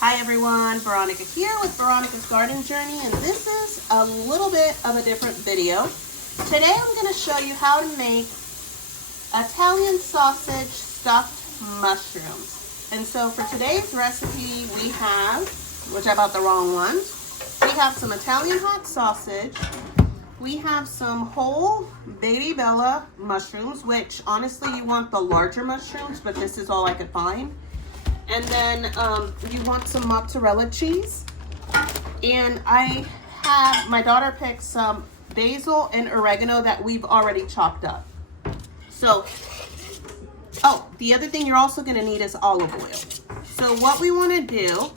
Hi everyone, Veronica here with Veronica's Garden Journey, and this is a little bit of a different video. Today I'm going to show you how to make Italian sausage stuffed mushrooms. And so for today's recipe we have, which I bought the wrong ones, we have some Italian hot sausage, we have some whole baby Bella mushrooms, which honestly you want the larger mushrooms, but this is all I could find. And then you want some mozzarella cheese. And I have, my daughter picked some basil and oregano that we've already chopped up. So, oh, the other thing you're also gonna need is olive oil. So what we wanna do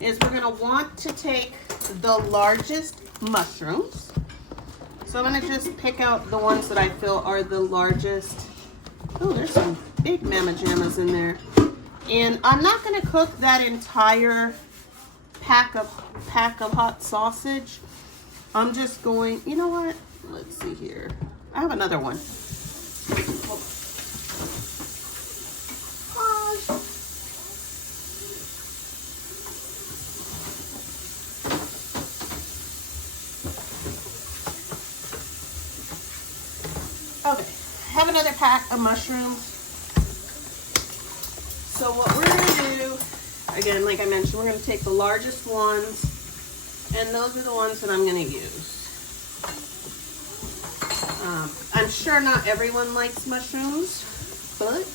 is we're gonna want to take the largest mushrooms. So I'm gonna just pick out the ones that I feel are the largest. Oh, there's some big mamma jammas in there. And I'm not going to cook that entire pack of hot sausage. I'm just going, you know what? Let's see here. I have another one. Okay, I have another pack of mushrooms. So what we're going to do, again, like I mentioned, we're going to take the largest ones, and those are the ones that I'm going to use. I'm sure not everyone likes mushrooms, but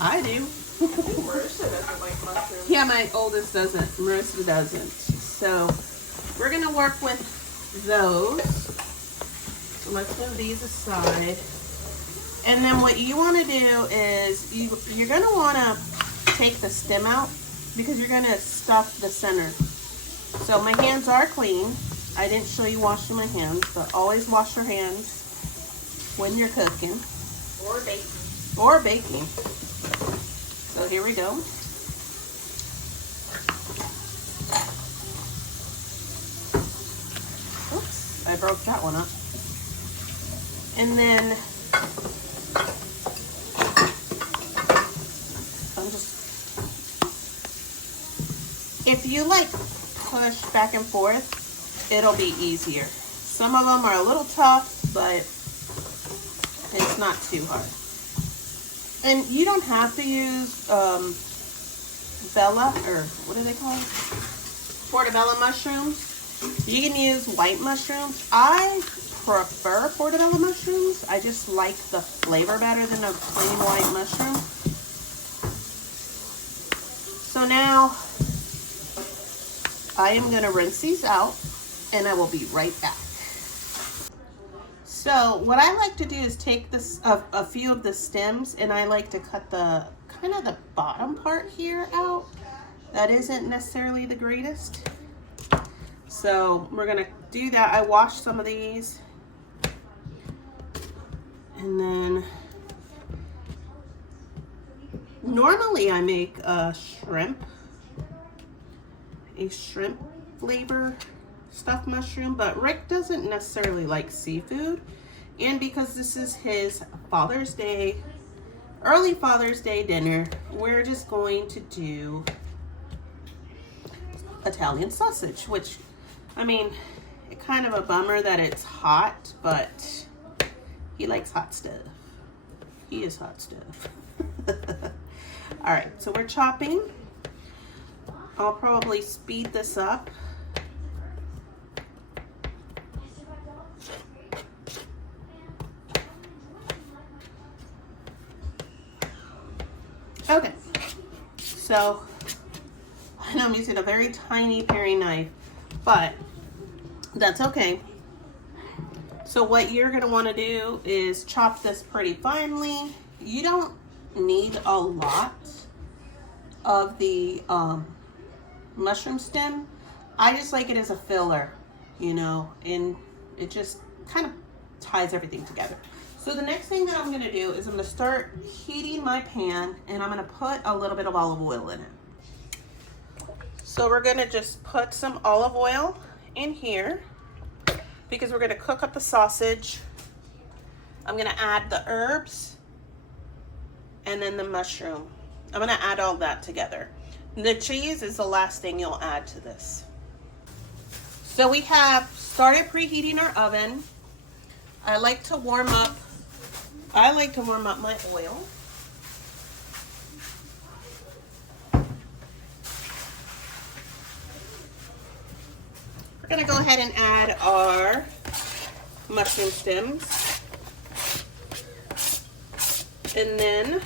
I do. I think Marissa doesn't like mushrooms. Yeah, my oldest doesn't. Marissa doesn't. So we're going to work with those. So let's move these aside. And then what you want to do is you're going to want to take the stem out because you're going to stuff the center. So my hands are clean. I didn't show you washing my hands, but always wash your hands when you're cooking. Or baking. Or baking. So here we go. Oops, I broke that one up. And then if you like push back and forth, it'll be easier. Some of them are a little tough, but it's not too hard. And you don't have to use Bella, or what do they call it? Portobello mushrooms. You can use white mushrooms. I prefer portobello mushrooms. I just like the flavor better than a plain white mushroom. So now I am going to rinse these out, and I will be right back. So what I like to do is take this a few of the stems, and I like to cut the kind of the bottom part here out. That isn't necessarily the greatest. So we're going to do that. I washed some of these, and then normally I make a shrimp flavor stuffed mushroom, but Rick doesn't necessarily like seafood, and because this is his Father's Day, early Father's Day dinner, we're just going to do Italian sausage, which, I mean, it's kind of a bummer that it's hot, but he likes hot stuff. He is hot stuff. All right, so we're chopping. I'll probably speed this up. Okay, so I know I'm using a very tiny paring knife, but that's okay. So what you're gonna wanna do is chop this pretty finely. You don't need a lot of the mushroom stem. I just like it as a filler, you know, and it just kind of ties everything together. So the next thing that I'm going to do is I'm going to start heating my pan, and I'm going to put a little bit of olive oil in it. So we're going to just put some olive oil in here because we're going to cook up the sausage. I'm going to add the herbs and then the mushroom. I'm going to add all that together. The cheese is the last thing you'll add to this. So we have started preheating our oven. I like to warm up my oil. We're gonna go ahead and add our mushroom stems. And then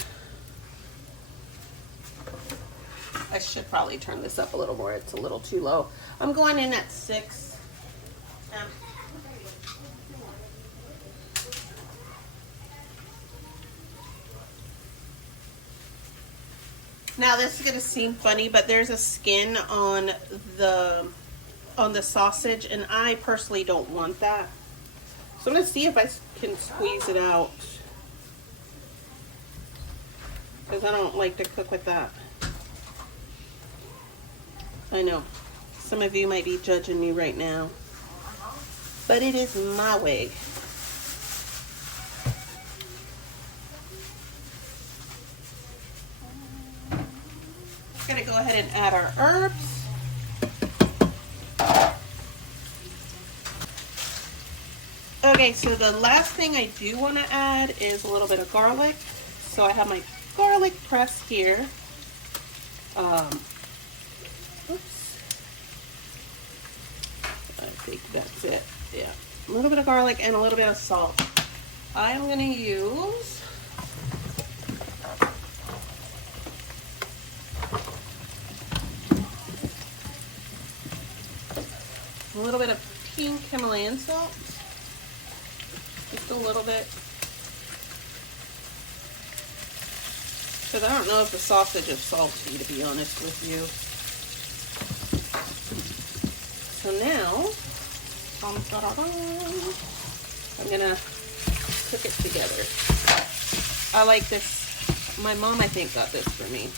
I should probably turn this up a little more. It's a little too low. I'm going in at 6. Now this is gonna seem funny, but there's a skin on the sausage, and I personally don't want that. So I'm gonna see if I can squeeze it out, because I don't like to cook with that. I know some of you might be judging me right now, but it is my way. We're gonna go ahead and add our herbs. Okay, so the last thing I do want to add is a little bit of garlic. So I have my garlic press here. Oops. I think that's it. Yeah, a little bit of garlic and a little bit of salt. I am going to use a little bit of pink Himalayan salt. Just a little bit. Because I don't know if the sausage is salty, to be honest with you. So now, I'm gonna cook it together. I like this. My mom, I think, got this for me.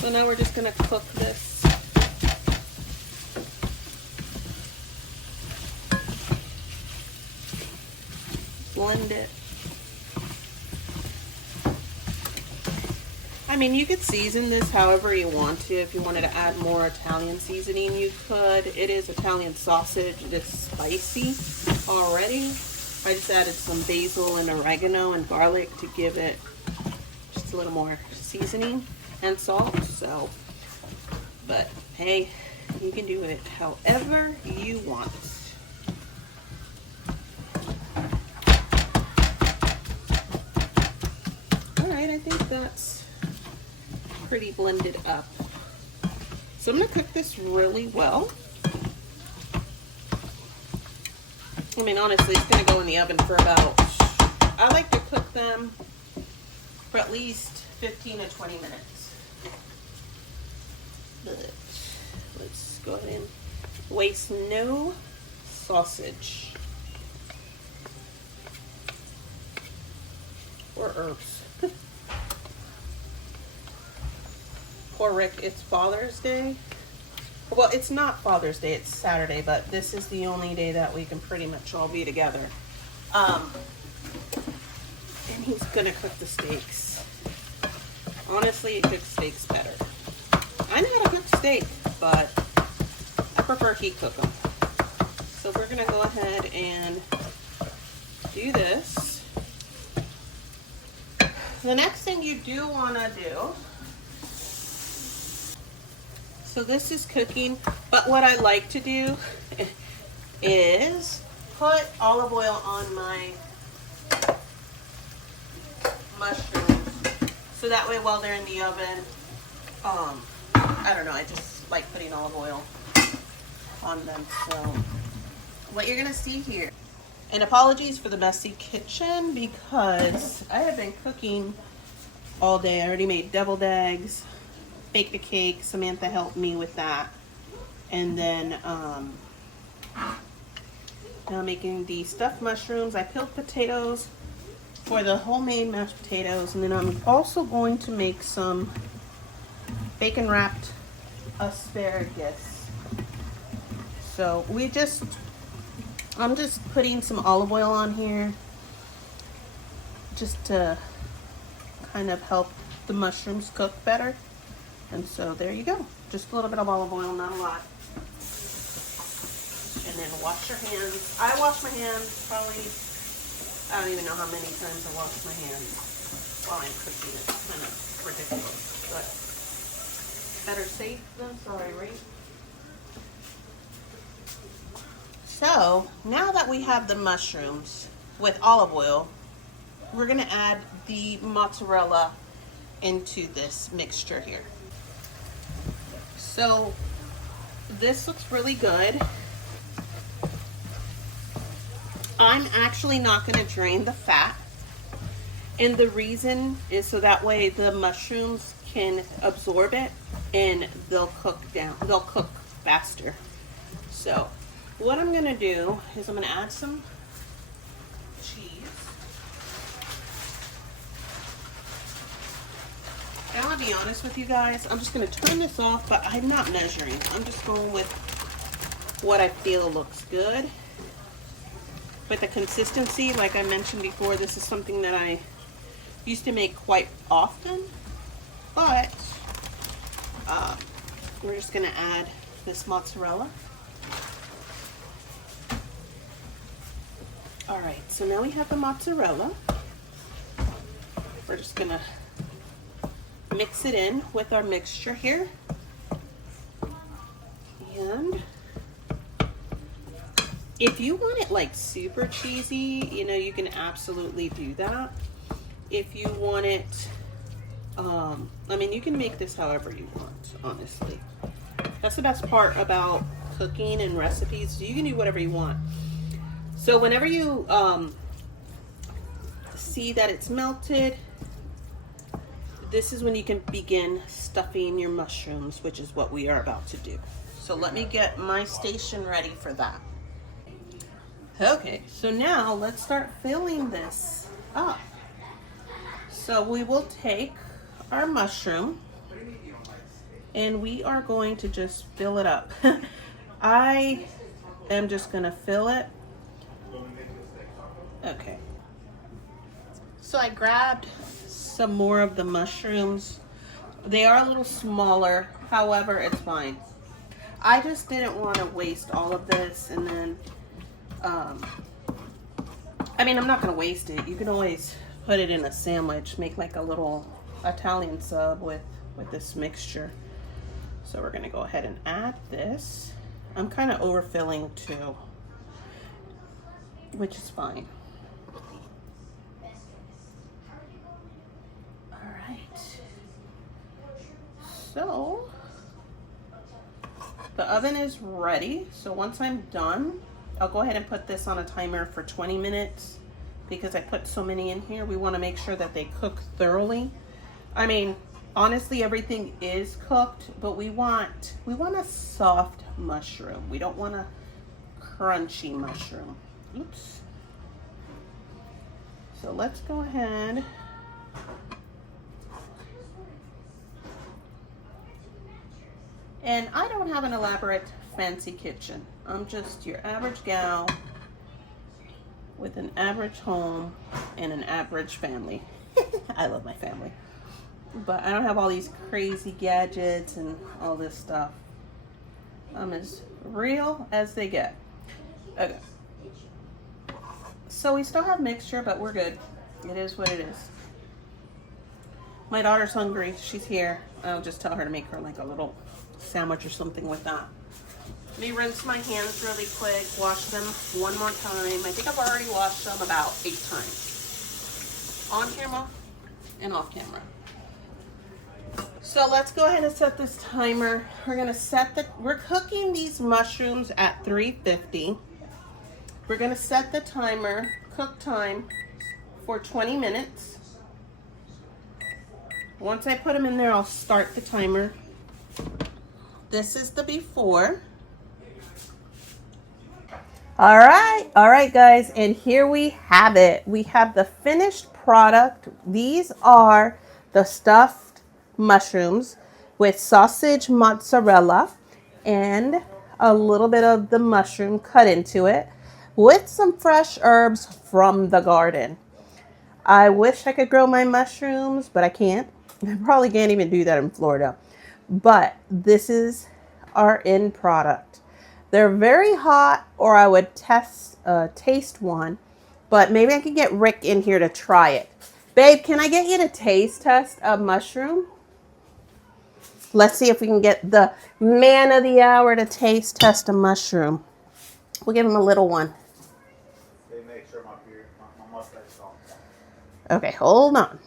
So now we're just gonna cook this. Blend it. I mean, you could season this however you want to. If you wanted to add more Italian seasoning, you could. It is Italian sausage. It is spicy already. I just added some basil and oregano and garlic to give it just a little more seasoning and salt. So, but hey, you can do it however you want. Alright, I think that's pretty blended up. So I'm going to cook this really well. I mean, honestly, it's going to go in the oven for about, I like to cook them for at least 15 to 20 minutes. But let's go ahead and waste no sausage or herbs. Poor Rick, it's Father's Day. Well, it's not Father's Day, it's Saturday, but this is the only day that we can pretty much all be together. And he's gonna cook the steaks. Honestly, he cooks steaks better. I know how to cook steak, but I prefer he cook them. So we're gonna go ahead and do this. The next thing you do wanna do, so this is cooking, but what I like to do is put olive oil on my mushrooms. So that way while they're in the oven, I don't know, I just like putting olive oil on them. So what you're gonna see here, and apologies for the messy kitchen because I have been cooking all day. I already made deviled eggs, baked a cake. Samantha helped me with that. And then now I'm making the stuffed mushrooms. I peeled potatoes for the homemade mashed potatoes. And then I'm also going to make some bacon wrapped asparagus. So I'm just putting some olive oil on here just to kind of help the mushrooms cook better. And so there you go. Just a little bit of olive oil, not a lot. And then wash your hands. I wash my hands probably, I don't even know how many times I wash my hands while I'm cooking. It's kind of ridiculous, but better safe than sorry, right? So now that we have the mushrooms with olive oil, we're gonna add the mozzarella into this mixture here. So this looks really good. I'm actually not gonna drain the fat. And the reason is so that way the mushrooms can absorb it and they'll cook faster. So what I'm gonna do is I'm gonna add some cheese. And I'll be honest with you guys, I'm just gonna turn this off, but I'm not measuring. I'm just going with what I feel looks good. But the consistency, like I mentioned before, this is something that I used to make quite often, but we're just gonna add this mozzarella. All right, so now we have the mozzarella. We're just gonna mix it in with our mixture here. And if you want it like super cheesy, you know, you can absolutely do that. If you want it, I mean, you can make this however you want, honestly. That's the best part about cooking and recipes. You can do whatever you want. So whenever you see that it's melted, this is when you can begin stuffing your mushrooms, which is what we are about to do. So let me get my station ready for that. Okay, so now let's start filling this up. So we will take our mushroom and we are going to just fill it up. I am just gonna fill it. Okay. So I grabbed some more of the mushrooms. They are a little smaller, however, it's fine. I just didn't want to waste all of this and then, I mean, I'm not gonna waste it. You can always put it in a sandwich, make like a little Italian sub with this mixture. So we're gonna go ahead and add this. I'm kind of overfilling too, which is fine. All right. So the oven is ready. So once I'm done, I'll go ahead and put this on a timer for 20 minutes because I put so many in here. We want to make sure that they cook thoroughly. I mean, honestly, everything is cooked, but we want a soft mushroom. We don't want a crunchy mushroom. Oops. So let's go ahead. And I don't have an elaborate fancy kitchen. I'm just your average gal with an average home and an average family. I love my family. But I don't have all these crazy gadgets and all this stuff. I'm as real as they get. Okay. So we still have mixture, but we're good. It is what it is. My daughter's hungry. She's here. I'll just tell her to make her like a little sandwich or something with that. Let me rinse my hands really quick, wash them one more time. I think I've already washed them about 8 times. On camera and off camera. So let's go ahead and set this timer. We're cooking these mushrooms at 350. We're gonna set the timer, cook time, for 20 minutes. Once I put them in there, I'll start the timer. This is the before. All right, guys, and here we have it. We have the finished product. These are the stuffed mushrooms with sausage mozzarella and a little bit of the mushroom cut into it with some fresh herbs from the garden. I wish I could grow my mushrooms, but I can't. I probably can't even do that in Florida. But this is our end product. They're very hot, or I would taste one. But maybe I could get Rick in here to try it. Babe, can I get you to taste test a mushroom? Let's see if we can get the man of the hour to taste test a mushroom. We'll give him a little one. They make sure my mustache is on. Okay, hold on.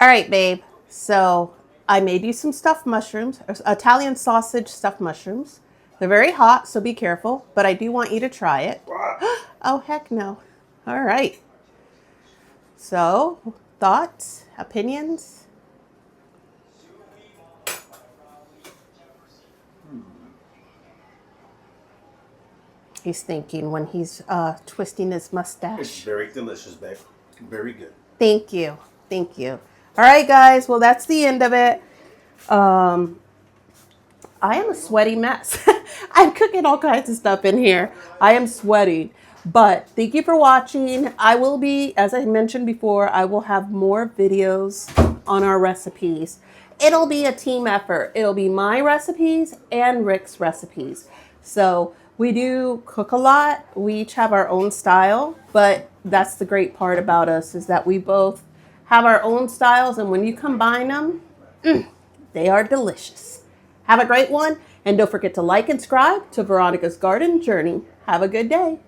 All right, babe. So I made you some stuffed mushrooms, Italian sausage stuffed mushrooms. They're very hot, so be careful, but I do want you to try it. Oh, heck no. All right. So, thoughts, opinions? He's thinking when he's twisting his mustache. It's very delicious, babe. Very good. Thank you. Thank you. All right, guys. Well, that's the end of it. I am a sweaty mess. I'm cooking all kinds of stuff in here. I am sweating. But thank you for watching. I will be, as I mentioned before, I will have more videos on our recipes. It'll be a team effort. It'll be my recipes and Rick's recipes. So we do cook a lot. We each have our own style, but that's the great part about us is that we both have our own styles, and when you combine them, they are delicious. Have a great one, and don't forget to like and subscribe to Veronica's Garden Journey. Have a good day.